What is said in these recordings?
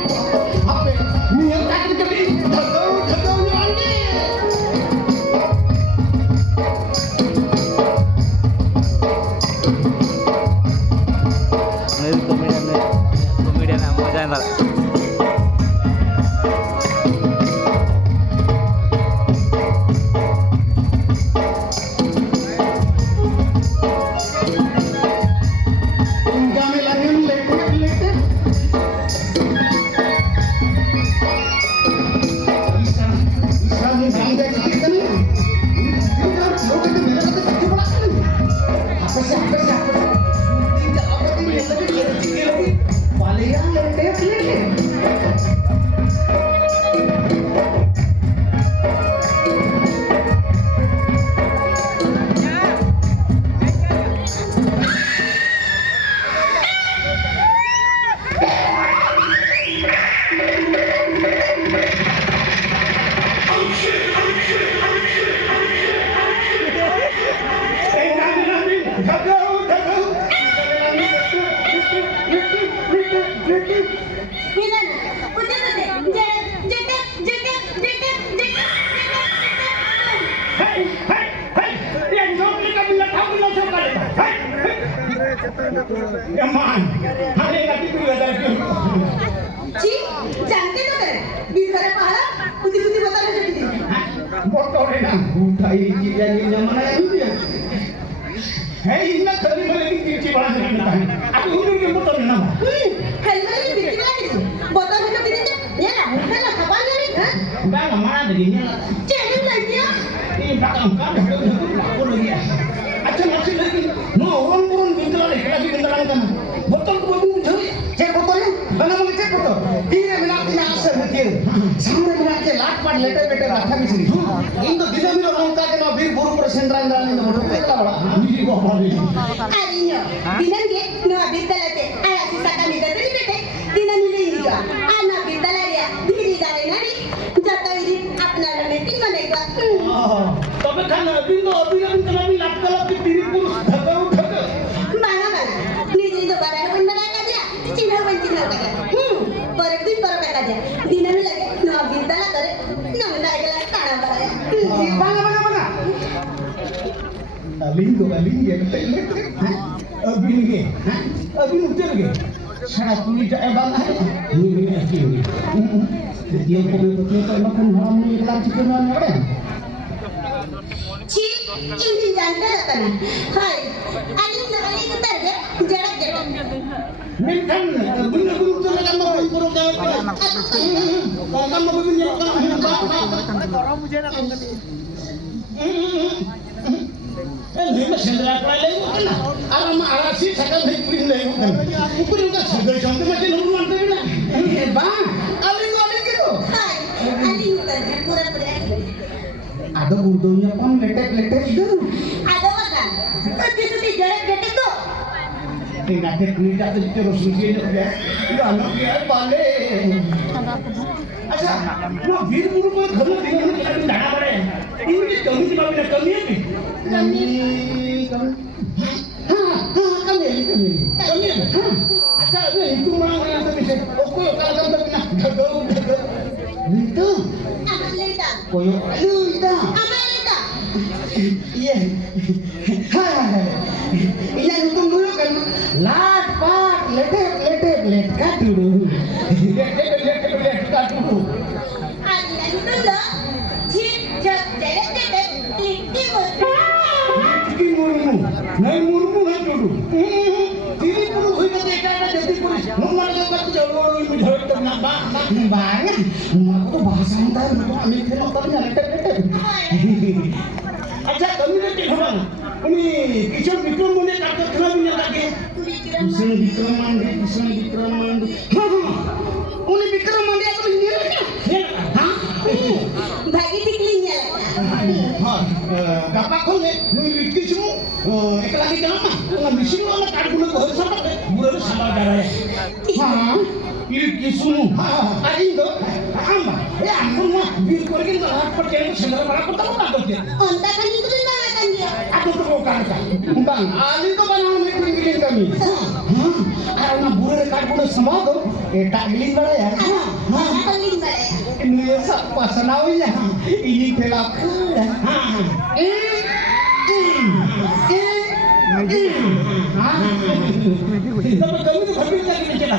Apa? Niat kaki kaki. Dhagau nyuangi. Comedian है मजा येणार karena buru dekat buru semua tuh tagling bala ya. Tagling bala. Ini pasanawnya ini pelaku. Tapi kamu tuh habis lagi bicara.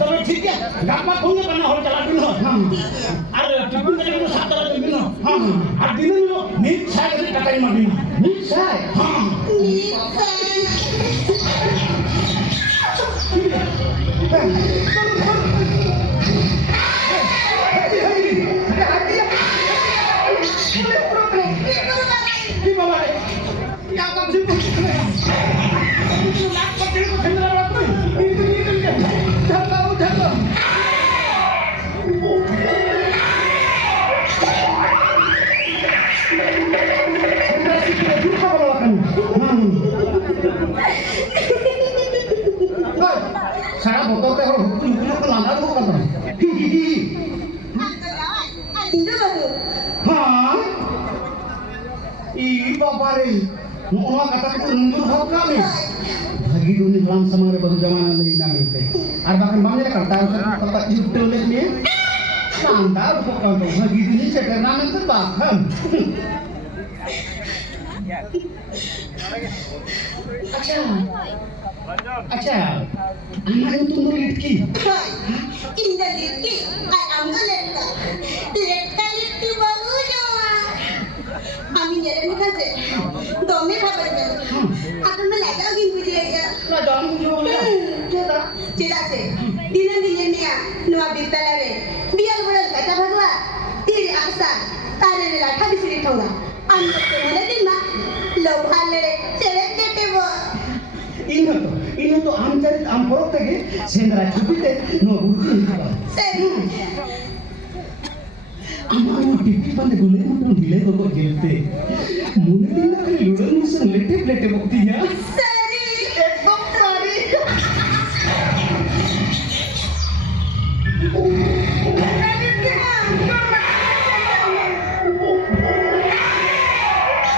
Tapi ठीक है गापा खोलने करना हो चला दिन हो अरे टिफिन के लिए 7 तरह के दिन हो आ दिन में नीट छाय के टकाई मार दिन नीट छाय हां Saya botol teh hukum pelanggar tuh kan. Indo baru. Hah? Ih bapak re, mau kata aku nunjuk hak kami. Lagi dunia dalam sama baru zaman ini nanti. Arbakan banyak kata tempat YouTube ni. Sandar bukan tu. Lagi dunia cekar nama itu bahkan. अच्छा हमारे तो लड़की इंदा लड़की আর আমগো লড়কা লড়কা লড়কি বহু জমা আমি নেরে খাতে দমে খাবার গেল এখন না লাগাও কিন বুঝে গেল না জানি বুঝো চেদাছে দিনে দিনে মিয়া নোয়া বিদ্যালয়ে বিয়াল বড় কথা ভাগবা তিরি আশা তারে লাঠা বিসরি ঠোলা আমি তো মনে দিন না লোভালে ছেড়ে দেব ini tuh amcar amporok tege sendera cupite no bukan seri amar tipi pande gule muton dile kok gelte mune dinna kali ludan musan lete lete buktinya